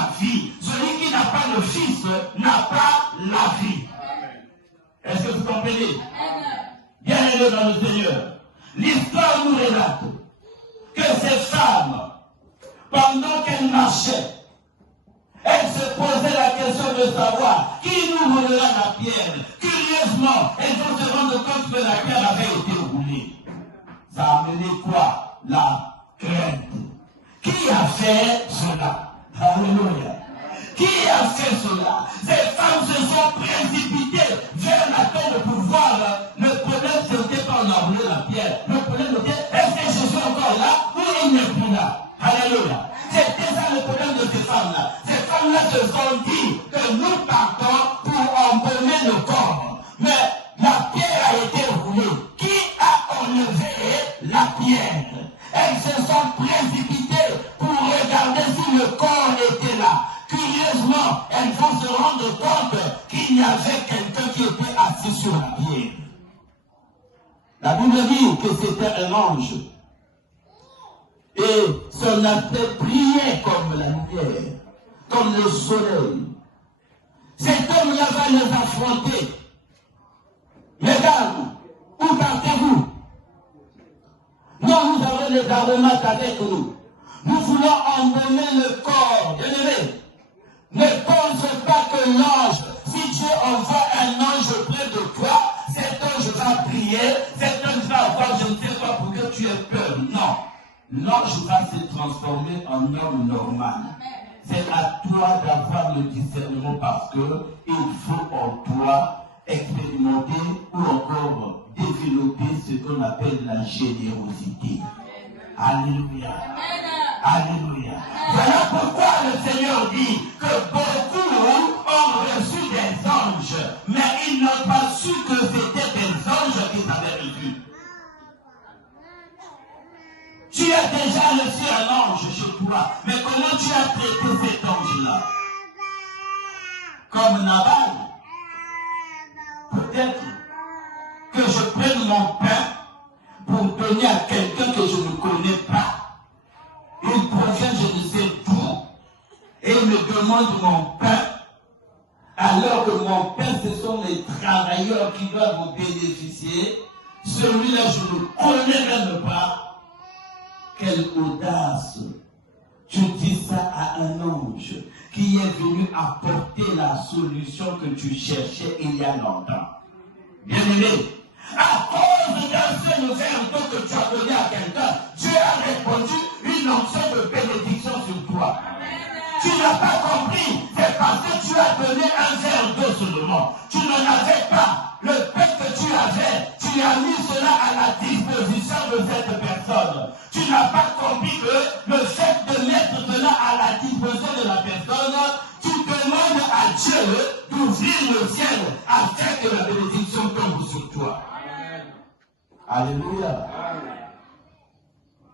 la vie. Celui qui n'a pas le Fils n'a pas la vie. Est-ce que vous comprenez? Bien-aimés dans le Seigneur, l'histoire nous relate que ces femmes, pendant qu'elles marchaient, elles se posaient la question de savoir qui nous roulera la pierre. Curieusement, elles vont se rendre compte que la pierre avait été roulée. Ça a amené quoi? La crainte. Qui a fait cela? Alléluia. Qui a fait cela? Ces femmes se sont précipitées vers la tombe pour voir. Le problème, ce n'était pas on a roulé la pierre. Le problème était, est-ce que Jésus est encore là ou il n'est plus là? Alléluia. C'était ça le problème de ces femmes-là. Ces femmes-là se sont dit que nous partons pour embaumer le corps. Mais la pierre a été roulée. Qui a enlevé la pierre? Elles se sont précipitées pour regarder si le corps était là. Curieusement, elles vont se rendre compte qu'il y avait quelqu'un qui était assis sur la pierre. La Bible dit que c'était un ange. Et son aspect brillait comme la lumière, comme le soleil. Cet homme-là va les affronter. Mesdames, où partez-vous? Non, nous avons les aromates avec nous. Nous voulons embaumer le corps. Bien-aimés, ne pense pas que l'ange, si Dieu envoie un ange près de toi, cet ange va prier, cet ange va avoir je ne sais pas pour que tu aies peur. Non. L'ange va se transformer en homme normal. C'est à toi d'avoir le discernement parce que il faut en toi expérimenter ou encore développer ce qu'on appelle la générosité. Alléluia. Alléluia. Voilà pourquoi le Seigneur dit que beaucoup ont reçu des anges, mais ils n'ont pas su que c'était des anges qu'ils avaient reçus. Tu as déjà reçu un ange chez toi, mais comment tu as traité cet ange-là? Comme Nabal. Peut-être que je prenne mon pain pour donner à quelqu'un que je ne connais pas. Il provient je ne sais d'où et il me demande mon pain, alors que mon pain, ce sont les travailleurs qui doivent vous bénéficier. Celui-là, je ne connais même pas. Quelle audace! Tu dis ça à un ange qui est venu apporter la solution que tu cherchais il y a longtemps. Bien-aimé, à cause d'un seul verre d'eau que tu as donné à quelqu'un, Dieu a répondu une onction de bénédiction sur toi. Tu n'as pas compris, c'est parce que tu as donné un verre d'eau seulement. Tu n'en avais pas. Le pain que tu avais, tu as mis cela à la disposition de cette personne. Tu n'as pas compris que le fait de mettre cela à la disposition de la personne, tu demandes à Dieu d'ouvrir le ciel afin que la bénédiction tombe sur toi. Alléluia.